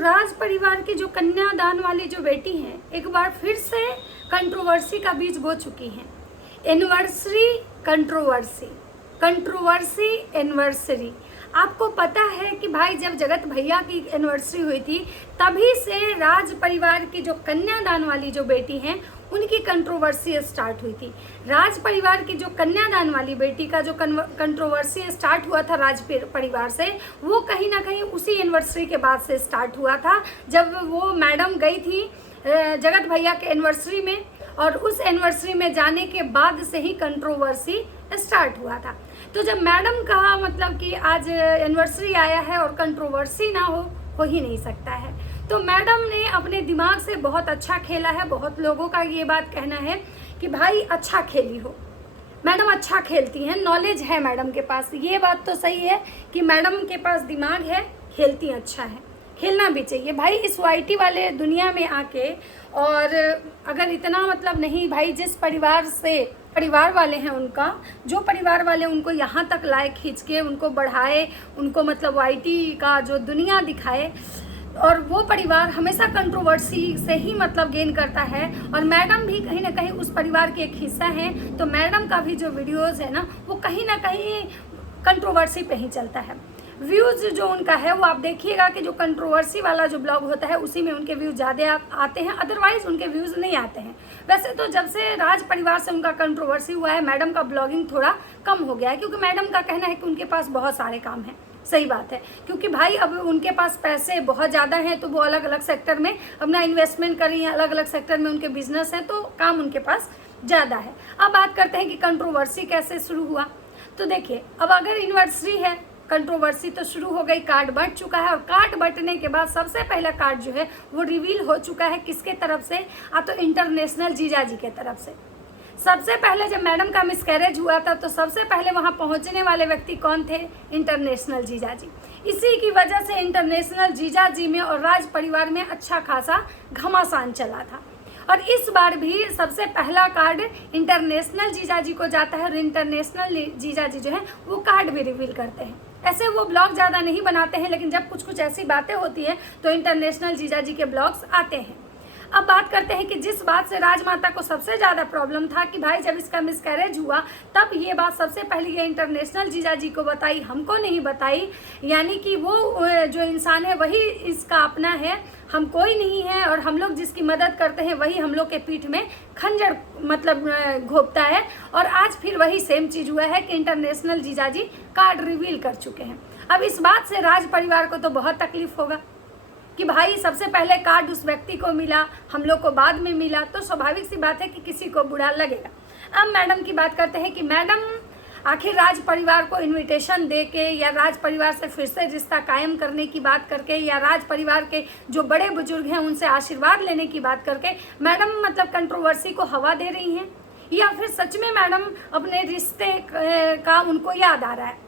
राज परिवार की जो कन्यादान वाली जो बेटी हैं, एक बार फिर से कंट्रोवर्सी का बीज बो चुकी हैं। Anniversary controversy, controversy anniversary. आपको पता है कि भाई जब जगत भैया की एनिवर्सरी हुई थी तभी से राज परिवार की जो कन्यादान वाली जो बेटी हैं उनकी कंट्रोवर्सी स्टार्ट हुई थी। राज परिवार की जो कन्यादान वाली बेटी का जो कंट्रोवर्सी स्टार्ट हुआ था राज परिवार से, वो कहीं ना कहीं उसी एनिवर्सरी के बाद से स्टार्ट हुआ था, जब वो मैडम गई थी जगत भैया के एनिवर्सरी में, और उस एनिवर्सरी में जाने के बाद से ही कंट्रोवर्सी स्टार्ट हुआ था। तो जब मैडम का मतलब कि आज एनिवर्सरी आया है और कंट्रोवर्सी ना हो ही नहीं सकता है। तो मैडम ने अपने दिमाग से बहुत अच्छा खेला है। बहुत लोगों का ये बात कहना है कि भाई अच्छा खेली हो, मैडम अच्छा खेलती हैं, नॉलेज है मैडम के पास। ये बात तो सही है कि मैडम के पास दिमाग है, खेलती अच्छा है, खेलना भी चाहिए भाई इस वाईटी वाले दुनिया में आके। और अगर इतना मतलब नहीं भाई, जिस परिवार से परिवार वाले हैं उनका, जो परिवार वाले उनको यहाँ तक लाए, खींच के उनको बढ़ाए, उनको मतलब वाईटी का जो दुनिया दिखाए, और वो परिवार हमेशा कंट्रोवर्सी से ही मतलब गेन करता है। और मैडम भी कहीं ना कहीं उस परिवार की एक हिस्सा है। तो मैडम का भी जो वीडियोज़ है ना, वो कहीं ना कहीं कंट्रोवर्सी पे ही चलता है। व्यूज़ जो उनका है वो आप देखिएगा कि जो कंट्रोवर्सी वाला जो ब्लॉग होता है उसी में उनके व्यूज़ ज़्यादा आते हैं, अदरवाइज़ उनके व्यूज़ नहीं आते हैं। वैसे तो जब से राज परिवार से उनका कंट्रोवर्सी हुआ है, मैडम का ब्लॉगिंग थोड़ा कम हो गया है, क्योंकि मैडम का कहना है कि उनके पास बहुत सारे काम हैं। सही बात है, क्योंकि भाई अब उनके पास पैसे बहुत ज़्यादा हैं, तो वो अलग अलग सेक्टर में अपना इन्वेस्टमेंट कर रही हैं, अलग अलग सेक्टर में उनके बिजनेस हैं, तो काम उनके पास ज़्यादा है। अब बात करते हैं कि कंट्रोवर्सी कैसे शुरू हुआ। तो देखिए, अब अगर एनिवर्सरी है, कंट्रोवर्सी तो शुरू हो गई, कार्ड बंट चुका है, और कार्ड बंटने के बाद सबसे पहला कार्ड जो है वो रिवील हो चुका है किसके तरफ से? तो इंटरनेशनल जीजा जी के तरफ से। सबसे पहले जब मैडम का मिसकैरेज हुआ था तो सबसे पहले वहां पहुंचने वाले व्यक्ति कौन थे? इंटरनेशनल जीजा जी। इसी की वजह से इंटरनेशनल जीजा जी में और राज परिवार में अच्छा खासा घमासान चला था। और इस बार भी सबसे पहला कार्ड इंटरनेशनल जीजा जी को जाता है, और इंटरनेशनल जीजा जी जो है वो कार्ड भी रिवील करते हैं। ऐसे वो ब्लॉग ज़्यादा नहीं बनाते हैं, लेकिन जब कुछ कुछ ऐसी बातें होती हैं तो इंटरनेशनल जीजा जी के ब्लॉग्स आते हैं। अब बात करते हैं कि जिस बात से राजमाता को सबसे ज़्यादा प्रॉब्लम था कि भाई जब इसका मिसकैरेज हुआ तब ये बात सबसे पहले ये इंटरनेशनल जीजा जी को बताई, हमको नहीं बताई। यानी कि वो जो इंसान है वही इसका अपना है, हम कोई नहीं है, और हम लोग जिसकी मदद करते हैं वही हम लोग के पीठ में खंजर मतलब घोंपता है। और आज फिर वही सेम चीज़ हुआ है कि इंटरनेशनल जीजा जी कार्ड रिवील कर चुके हैं। अब इस बात से राज परिवार को तो बहुत तकलीफ होगा कि भाई सबसे पहले कार्ड उस व्यक्ति को मिला, हम लोग को बाद में मिला, तो स्वाभाविक सी बात है कि किसी को बुरा लगेगा। अब मैडम की बात करते हैं कि मैडम आखिर राज परिवार को इनविटेशन दे के, या राज परिवार से फिर से रिश्ता कायम करने की बात करके, या राज परिवार के जो बड़े बुजुर्ग हैं उनसे आशीर्वाद लेने की बात करके मैडम मतलब कंट्रोवर्सी को हवा दे रही हैं, या फिर सच में मैडम अपने रिश्ते का उनको याद आ रहा है?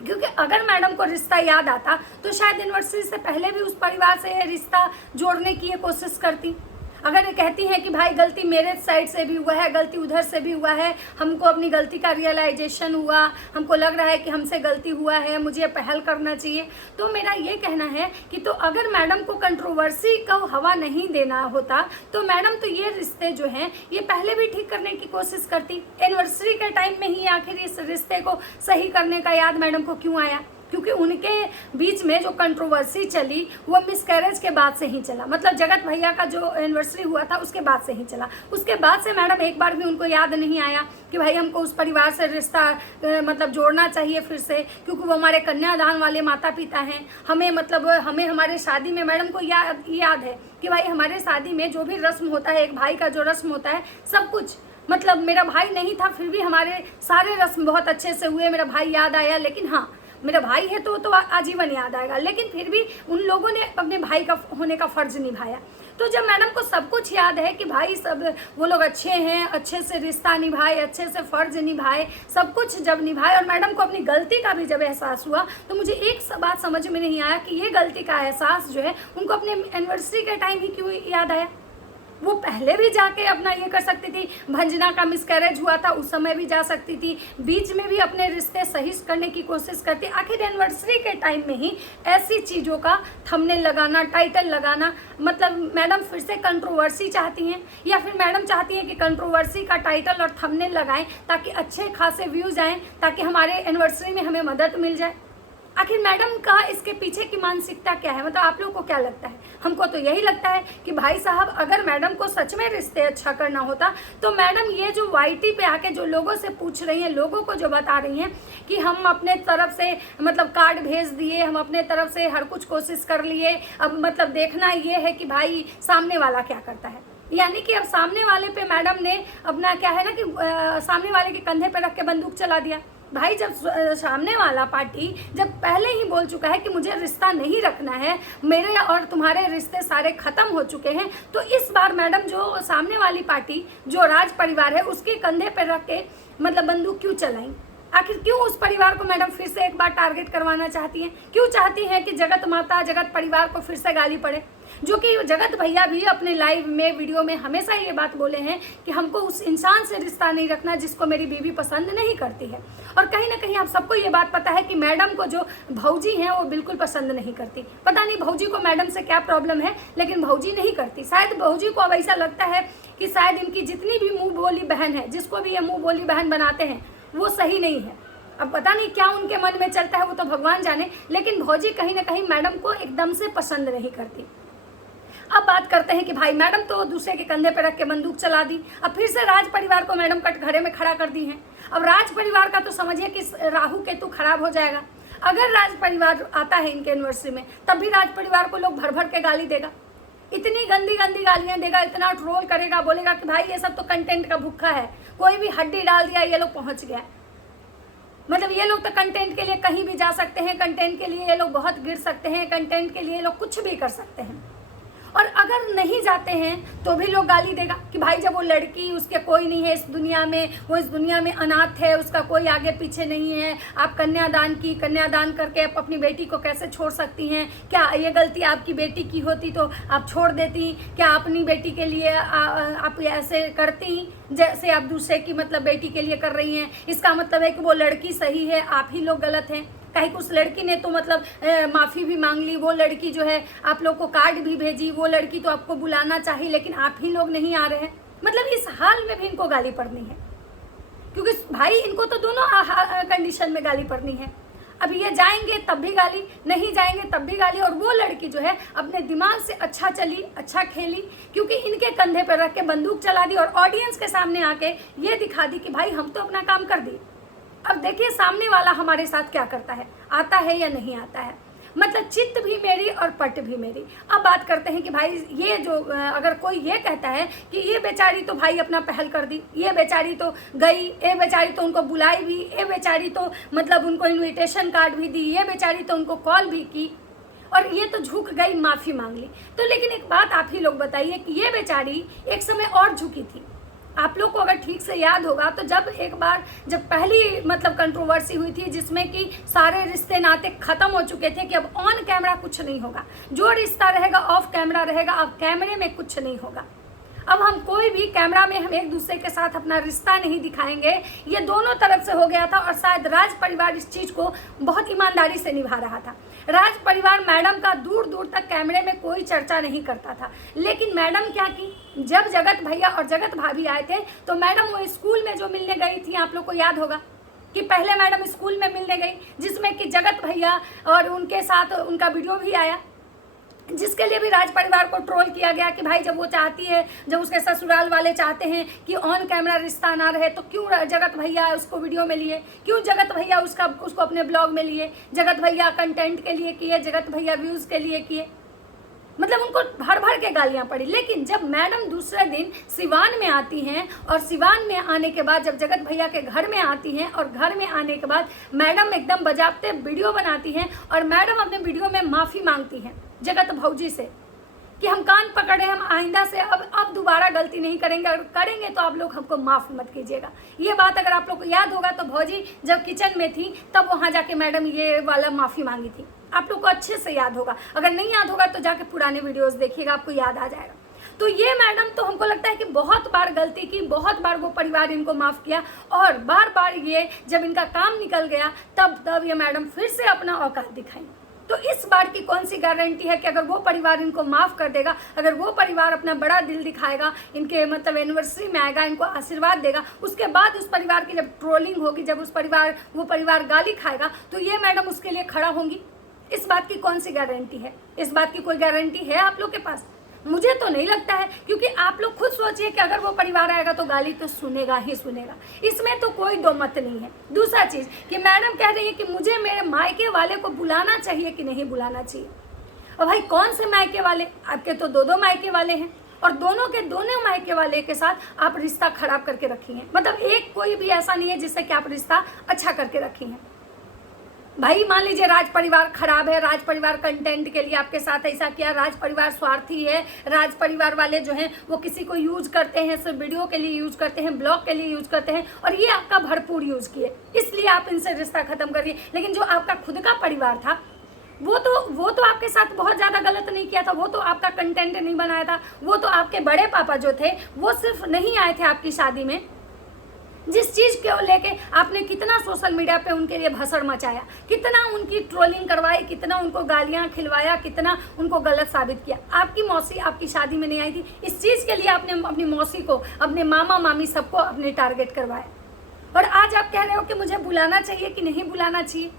क्योंकि अगर मैडम को रिश्ता याद आता तो शायद एनिवर्सरी से पहले भी उस परिवार से रिश्ता जोड़ने की ये कोशिश करती। अगर ये कहती हैं कि भाई गलती मेरे साइड से भी हुआ है, गलती उधर से भी हुआ है, हमको अपनी गलती का रियलाइजेशन हुआ, हमको लग रहा है कि हमसे गलती हुआ है, मुझे पहल करना चाहिए, तो मेरा ये कहना है कि तो अगर मैडम को कंट्रोवर्सी को हवा नहीं देना होता तो मैडम तो ये रिश्ते जो हैं ये पहले भी ठीक करने की कोशिश करती। एनिवर्सरी के टाइम में ही आखिर इस रिश्ते को सही करने का याद मैडम को क्यों आया? क्योंकि उनके बीच में जो कंट्रोवर्सी चली वो मिसकैरेज के बाद से ही चला, मतलब जगत भैया का जो एनिवर्सरी हुआ था उसके बाद से ही चला। उसके बाद से मैडम एक बार भी उनको याद नहीं आया कि भाई हमको उस परिवार से रिश्ता मतलब जोड़ना चाहिए फिर से, क्योंकि वो हमारे कन्यादान वाले माता पिता हैं। हमें मतलब हमें हमारे शादी में मैडम को याद है कि भाई हमारे शादी में जो भी रस्म होता है, एक भाई का जो रस्म होता है, सब कुछ मतलब मेरा भाई नहीं था फिर भी हमारे सारे रस्म बहुत अच्छे से हुए, मेरा भाई याद आया। लेकिन हाँ, मेरा भाई है तो आजीवन याद आएगा, लेकिन फिर भी उन लोगों ने अपने भाई का होने का फर्ज निभाया। तो जब मैडम को सब कुछ याद है कि भाई सब वो लोग अच्छे हैं, अच्छे से रिश्ता निभाए, अच्छे से फर्ज निभाए, सब कुछ जब निभाए, और मैडम को अपनी गलती का भी जब एहसास हुआ, तो मुझे एक बात समझ में नहीं आया कि ये गलती का एहसास जो है उनको अपने एनिवर्सरी के टाइम ही क्यों याद आया। वो पहले भी जाके अपना ये कर सकती थी, भंजना का मिसकैरेज हुआ था उस समय भी जा सकती थी, बीच में भी अपने रिश्ते सही करने की कोशिश करती। आखिर एनिवर्सरी के टाइम में ही ऐसी चीज़ों का थंबनेल लगाना, टाइटल लगाना, मतलब मैडम फिर से कंट्रोवर्सी चाहती हैं या फिर मैडम चाहती हैं कि कंट्रोवर्सी का टाइटल और थंबनेल लगाएं ताकि अच्छे खासे व्यूज़ आएँ, ताकि हमारे एनिवर्सरी में हमें मदद मिल जाए। आखिर मैडम का इसके पीछे की मानसिकता क्या है, मतलब आप लोगों को क्या लगता है? हमको तो यही लगता है कि भाई साहब अगर मैडम को सच में रिश्ते अच्छा करना होता तो मैडम ये जो वाईटी पे आके जो लोगों से पूछ रही हैं, लोगों को जो बता रही हैं कि हम अपने तरफ से मतलब कार्ड भेज दिए, हम अपने तरफ से हर कुछ कोशिश कर लिए, अब मतलब देखना ये है कि भाई सामने वाला क्या करता है। यानी कि अब सामने वाले पे मैडम ने अपना क्या है ना कि सामने वाले के कंधे पे रख के बंदूक चला दिया। भाई जब सामने वाला पार्टी जब पहले ही बोल चुका है कि मुझे रिश्ता नहीं रखना है, मेरे और तुम्हारे रिश्ते सारे खत्म हो चुके हैं, तो इस बार मैडम जो सामने वाली पार्टी जो राज परिवार है उसके कंधे पर रख के मतलब बंदूक क्यों चलाई? आखिर क्यों उस परिवार को मैडम फिर से एक बार टारगेट करवाना चाहती हैं? क्यों चाहती हैं कि जगत माता जगत परिवार को फिर से गाली पड़े? जो कि जगत भैया भी अपने लाइव में वीडियो में हमेशा ये बात बोले हैं कि हमको उस इंसान से रिश्ता नहीं रखना जिसको मेरी बीवी पसंद नहीं करती है। और कहीं ना कहीं आप सबको ये बात पता है कि मैडम को जो भौजी हैं वो बिल्कुल पसंद नहीं करती। पता नहीं भौजी को मैडम से क्या प्रॉब्लम है, लेकिन भौजी नहीं करती। शायद भौजी को अब ऐसा लगता है कि शायद इनकी जितनी भी मुँह बोली बहन है, जिसको भी ये मुँह बोली बहन बनाते हैं, वो सही नहीं है। अब पता नहीं क्या उनके मन में चलता है, वो तो भगवान जाने, लेकिन भौजी कहीं ना कहीं मैडम को एकदम से पसंद नहीं करती। अब बात करते हैं कि भाई मैडम तो दूसरे के कंधे पर रख के बंदूक चला दी, अब फिर से राज परिवार को मैडम कटघरे में खड़ा कर दी है। अब राज परिवार का तो समझिए कि राहु केतु खराब हो जाएगा। अगर राज परिवार आता है इनके एनिवर्सरी में, तब भी राज परिवार को लोग भर भर के गाली देगा, इतनी गंदी गंदी गालियां देगा, इतना ट्रोल करेगा, बोलेगा कि भाई ये सब तो कंटेंट का भूखा है, कोई भी हड्डी डाल दिया ये लोग पहुंच गया। मतलब ये लोग तो कंटेंट के लिए कहीं भी जा सकते हैं, कंटेंट के लिए ये लोग बहुत गिर सकते हैं, कंटेंट के लिए ये लोग कुछ भी कर सकते हैं। और अगर नहीं जाते हैं तो भी लोग गाली देगा कि भाई जब वो लड़की उसके कोई नहीं है इस दुनिया में, वो इस दुनिया में अनाथ है, उसका कोई आगे पीछे नहीं है, आप कन्यादान करके आप अपनी बेटी को कैसे छोड़ सकती हैं? क्या ये गलती आपकी बेटी की होती तो आप छोड़ देती? क्या अपनी बेटी के लिए आप ऐसे करती जैसे आप दूसरे की मतलब बेटी के लिए कर रही हैं? इसका मतलब है कि वो लड़की सही है, आप ही लोग गलत हैं। कहीं उस लड़की ने तो मतलब माफ़ी भी मांग ली, वो लड़की जो है आप लोग को कार्ड भी भेजी, वो लड़की तो आपको बुलाना चाहिए, लेकिन आप ही लोग नहीं आ रहे हैं। मतलब इस हाल में भी इनको गाली पड़नी है, क्योंकि भाई इनको तो दोनों कंडीशन में गाली पड़नी है। अब ये जाएंगे तब भी गाली, नहीं जाएंगे तब भी गाली। और वो लड़की जो है अपने दिमाग से अच्छा चली, अच्छा खेली, क्योंकि इनके कंधे पर रख के बंदूक चला दी और ऑडियंस के सामने आके ये दिखा दी कि भाई हम तो अपना काम कर दी। अब देखिए सामने वाला हमारे साथ क्या करता है, आता है या नहीं आता है। मतलब चित्त भी मेरी और पट भी मेरी। अब बात करते हैं कि भाई ये जो अगर कोई ये कहता है कि ये बेचारी तो भाई अपना पहल कर दी, ये बेचारी तो गई, ये बेचारी तो उनको बुलाई भी, ये बेचारी तो मतलब उनको इनविटेशन कार्ड भी दी, ये बेचारी तो उनको कॉल भी की, और ये तो झुक गई, माफ़ी मांग ली। तो लेकिन एक बात आप ही लोग बताइए कि ये बेचारी एक समय और झुकी थी। आप लोग को अगर ठीक से याद होगा तो जब एक बार जब पहली मतलब कंट्रोवर्सी हुई थी जिसमें कि सारे रिश्ते नाते ख़त्म हो चुके थे कि अब ऑन कैमरा कुछ नहीं होगा, जो रिश्ता रहेगा ऑफ कैमरा रहेगा, अब कैमरे में कुछ नहीं होगा। अब हम कोई भी कैमरा में हम एक दूसरे के साथ अपना रिश्ता नहीं दिखाएंगे, ये दोनों तरफ से हो गया था। और शायद राज परिवार इस चीज़ को बहुत ईमानदारी से निभा रहा था। राज परिवार मैडम का दूर दूर तक कैमरे में कोई चर्चा नहीं करता था, लेकिन मैडम क्या की, जब जगत भैया और जगत भाभी आए थे तो मैडम वो स्कूल में जो मिलने गई थी, आप लोग को याद होगा कि पहले मैडम स्कूल में मिलने गई, जिसमें कि जगत भैया और उनके साथ उनका वीडियो भी आया, जिसके लिए भी राज परिवार को ट्रोल किया गया कि भाई जब वो चाहती है, जब उसके ससुराल वाले चाहते हैं कि ऑन कैमरा रिश्ता ना रहे, तो क्यों जगत भैया उसको वीडियो में लिए, क्यों जगत भैया उसको अपने ब्लॉग में लिए, जगत भैया कंटेंट के लिए किए, जगत भैया व्यूज़ के लिए किए। मतलब उनको भर भर के गालियां पड़ी। लेकिन जब मैडम दूसरे दिन सिवान में आती हैं और सिवान में आने के बाद जब जगत भैया के घर में आती हैं और घर में आने के बाद मैडम एकदम बजाते वीडियो बनाती हैं और मैडम अपने वीडियो में माफ़ी मांगती हैं जगत भौजी से कि हम कान पकड़े, हम आइंदा से अब दोबारा गलती नहीं करेंगे, अगर करेंगे तो आप लोग हमको माफ़ मत कीजिएगा। ये बात अगर आप लोग को याद होगा तो भौजी जब किचन में थी तब वहाँ जाके मैडम ये वाला माफ़ी मांगी थी। आप लोग को अच्छे से याद होगा, अगर नहीं याद होगा तो जाके पुराने वीडियोस देखिएगा, आपको याद आ जाएगा। तो ये मैडम तो हमको लगता है कि बहुत बार गलती की, बहुत बार वो परिवार इनको माफ़ किया, और बार बार ये जब इनका काम निकल गया तब ये मैडम फिर से अपना औकात दिखाई। तो इस बार की कौन सी गारंटी है कि अगर वो परिवार इनको माफ़ कर देगा, अगर वो परिवार अपना बड़ा दिल दिखाएगा, इनके मतलब एनिवर्सरी में आएगा, इनको आशीर्वाद देगा, उसके बाद उस परिवार की जब ट्रोलिंग होगी, जब वो परिवार गाली खाएगा, तो ये मैडम उसके लिए खड़ा होंगी? इस बात की कौन सी गारंटी है? इस बात की कोई गारंटी है आप लोग के पास? मुझे तो नहीं लगता है, क्योंकि आप लोग खुद सोचिए कि अगर वो परिवार आएगा तो गाली तो सुनेगा ही सुनेगा, इसमें तो कोई दो मत नहीं है। दूसरा चीज़ कि मैडम कह रही है कि मुझे मेरे मायके वाले को बुलाना चाहिए कि नहीं बुलाना चाहिए। और भाई कौन से मायके वाले? आपके तो दो मायके वाले हैं, और दोनों मायके वाले के साथ आप रिश्ता खराब करके रखी हैं। मतलब एक कोई भी ऐसा नहीं है जिससे कि आप रिश्ता अच्छा करके रखी हैं। भाई मान लीजिए राज परिवार खराब है, राज परिवार कंटेंट के लिए आपके साथ ऐसा किया, राज परिवार स्वार्थी है, राज परिवार वाले जो हैं वो किसी को यूज करते हैं, सिर्फ वीडियो के लिए यूज करते हैं, ब्लॉग के लिए यूज करते हैं, और ये आपका भरपूर यूज किए, इसलिए आप इनसे रिश्ता खत्म करिए। लेकिन जो आपका खुद का परिवार था वो तो आपके साथ बहुत ज़्यादा गलत नहीं किया था, वो तो आपका कंटेंट नहीं बनाया था, वो तो आपके बड़े पापा जो थे वो सिर्फ नहीं आए थे आपकी शादी में, जिस चीज़ को लेके आपने कितना सोशल मीडिया पे उनके लिए भसड़ मचाया, कितना उनकी ट्रोलिंग करवाई, कितना उनको गालियां खिलवाया, कितना उनको गलत साबित किया। आपकी मौसी आपकी शादी में नहीं आई थी, इस चीज़ के लिए आपने अपनी मौसी को, अपने मामा मामी सबको अपने टारगेट करवाया, और आज आप कह रहे हो कि मुझे बुलाना चाहिए कि नहीं बुलाना चाहिए।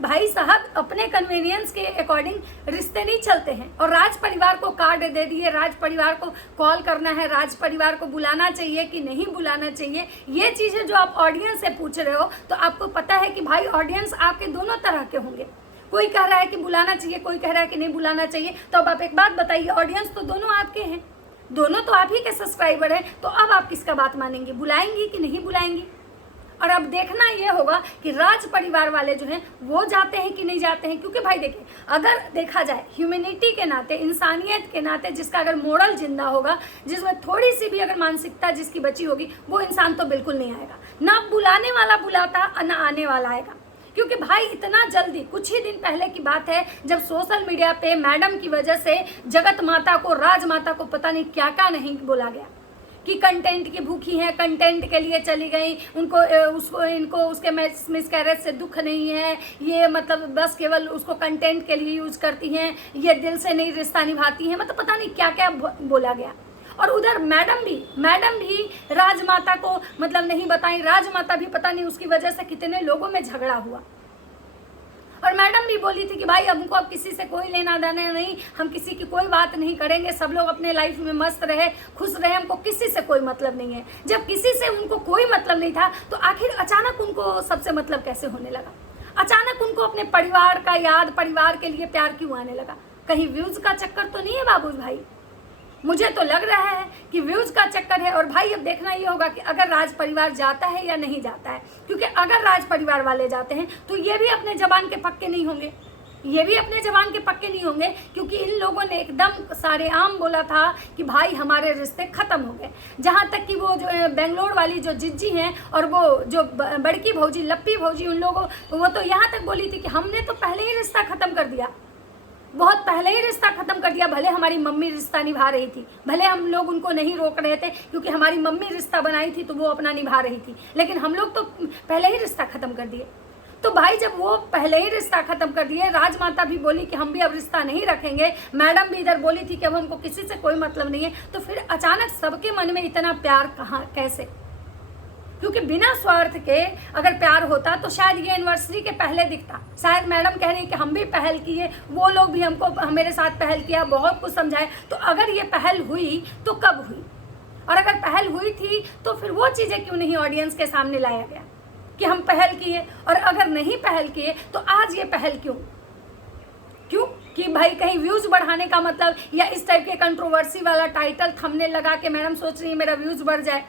भाई साहब अपने कन्वीनियंस के अकॉर्डिंग रिश्ते नहीं चलते हैं, और राज परिवार को कार्ड दे दिए, राज परिवार को कॉल करना है, राज परिवार को बुलाना चाहिए कि नहीं बुलाना चाहिए, ये चीज़ें जो आप ऑडियंस से पूछ रहे हो, तो आपको पता है कि भाई ऑडियंस आपके दोनों तरह के होंगे। कोई कह रहा है कि बुलाना चाहिए, कोई कह रहा है कि नहीं बुलाना चाहिए। तो अब आप एक बात बताइए, ऑडियंस तो दोनों आपके हैं, दोनों तो आप ही के सब्सक्राइबर हैं, तो अब आप किसका बात मानेंगे? बुलाएंगी कि नहीं बुलाएंगी? और अब देखना ये होगा कि राज परिवार वाले जो हैं वो जाते हैं कि नहीं जाते हैं। क्योंकि भाई देखिए, अगर देखा जाए ह्यूमैनिटी के नाते, इंसानियत के नाते, जिसका अगर मोरल जिंदा होगा, जिसमें थोड़ी सी भी अगर मानसिकता जिसकी बची होगी, वो इंसान तो बिल्कुल नहीं आएगा। ना बुलाने वाला बुलाता, ना आने वाला आएगा। क्योंकि भाई इतना जल्दी, कुछ ही दिन पहले की बात है जब सोशल मीडिया पे मैडम की वजह से जगत माता को, राजमाता को पता नहीं क्या क्या नहीं बोला गया कि कंटेंट की भूखी हैं, कंटेंट के लिए चली गई, इनको उसके मिसकैरेज से दुख नहीं है, ये मतलब बस केवल उसको कंटेंट के लिए यूज करती हैं, ये दिल से नहीं रिश्ता निभाती हैं, मतलब पता नहीं क्या क्या बोला गया। और उधर मैडम भी राजमाता को मतलब नहीं बताई, राजमाता भी पता नहीं उसकी वजह से कितने लोगों में झगड़ा हुआ। और मैडम भी बोली थी कि भाई हमको अब किसी से कोई लेना देना नहीं, हम किसी की कोई बात नहीं करेंगे, सब लोग अपने लाइफ में मस्त रहे, खुश रहे, हमको किसी से कोई मतलब नहीं है। जब किसी से उनको कोई मतलब नहीं था, तो आखिर अचानक उनको सबसे मतलब कैसे होने लगा? अचानक उनको अपने परिवार का याद, परिवार के लिए प्यार क्यों आने लगा? कहीं व्यूज का चक्कर तो नहीं है बाबू भाई? मुझे तो लग रहा है कि व्यूज का चक्कर है। और भाई अब देखना ये होगा कि अगर राज परिवार जाता है या नहीं जाता है, क्योंकि अगर राज परिवार वाले जाते हैं तो ये भी अपने जबान के पक्के नहीं होंगे, क्योंकि इन लोगों ने एकदम सारेआम बोला था कि भाई हमारे रिश्ते खत्म हो गए। जहाँ तक कि वो जो बेंगलोर वाली जो जिज्जी हैं और वो जो बड़की भौजी, लप्पी भौजी, उन लोगों वो तो यहाँ तक बोली थी कि हमने तो पहले ही रिश्ता खत्म कर दिया, बहुत पहले ही रिश्ता खत्म कर दिया। भले हमारी मम्मी रिश्ता निभा रही थी, भले हम लोग उनको नहीं रोक रहे थे, क्योंकि हमारी मम्मी रिश्ता बनाई थी तो वो अपना निभा रही थी, लेकिन हम लोग तो पहले ही रिश्ता खत्म कर दिए। तो भाई जब वो पहले ही रिश्ता खत्म कर दिए, राजमाता भी बोली कि हम भी अब रिश्ता नहीं रखेंगे, मैडम भी इधर बोली थी कि अब हमको किसी से कोई मतलब नहीं है, तो फिर अचानक सबके मन में इतना प्यार कहाँ, कैसे? क्योंकि बिना स्वार्थ के अगर प्यार होता तो शायद ये एनिवर्सरी के पहले दिखता। शायद मैडम कह रही है कि हम भी पहल किए, वो लोग भी हमको मेरे साथ पहल किया, बहुत कुछ समझाए। तो अगर ये पहल हुई तो कब हुई? और अगर पहल हुई थी तो फिर वो चीज़ें क्यों नहीं ऑडियंस के सामने लाया गया कि हम पहल किए? और अगर नहीं पहल किए तो आज ये पहल क्यों कि भाई कहीं व्यूज़ बढ़ाने का मतलब, या इस टाइप के कंट्रोवर्सी वाला टाइटल थंबनेल लगा के मैडम सोच रही है मेरा व्यूज़ बढ़ जाए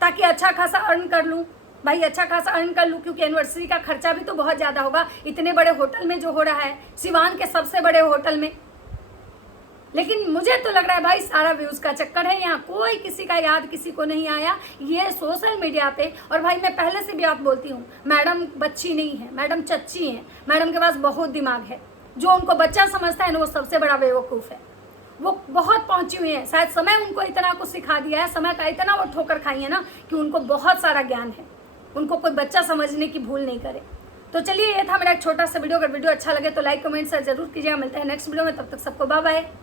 ताकि अच्छा खासा अर्न कर लूँ। भाई अच्छा खासा अर्न कर लूँ, क्योंकि एनिवर्सरी का खर्चा भी तो बहुत ज़्यादा होगा, इतने बड़े होटल में जो हो रहा है, सिवान के सबसे बड़े होटल में। लेकिन मुझे तो लग रहा है भाई सारा व्यूज़ का चक्कर है, यहाँ कोई किसी का याद किसी को नहीं आया, ये सोशल मीडिया पे। और भाई मैं पहले से भी आप बोलती हूँ, मैडम बच्ची नहीं है, मैडम चच्ची हैं, मैडम के पास बहुत दिमाग है। जो उनको बच्चा समझता है ना, वो सबसे बड़ा बेवकूफ़ है। वो बहुत पहुंची हुई हैं, शायद समय उनको इतना कुछ सिखा दिया है, समय का इतना वो ठोकर खाई है ना कि उनको बहुत सारा ज्ञान है, उनको कोई बच्चा समझने की भूल नहीं करे। तो चलिए, ये था मेरा एक छोटा सा वीडियो। अगर वीडियो अच्छा लगे तो लाइक कमेंट शेयर जरूर कीजिएगा। मिलते हैं नेक्स्ट वीडियो में, तब तक सबको बाय बाय।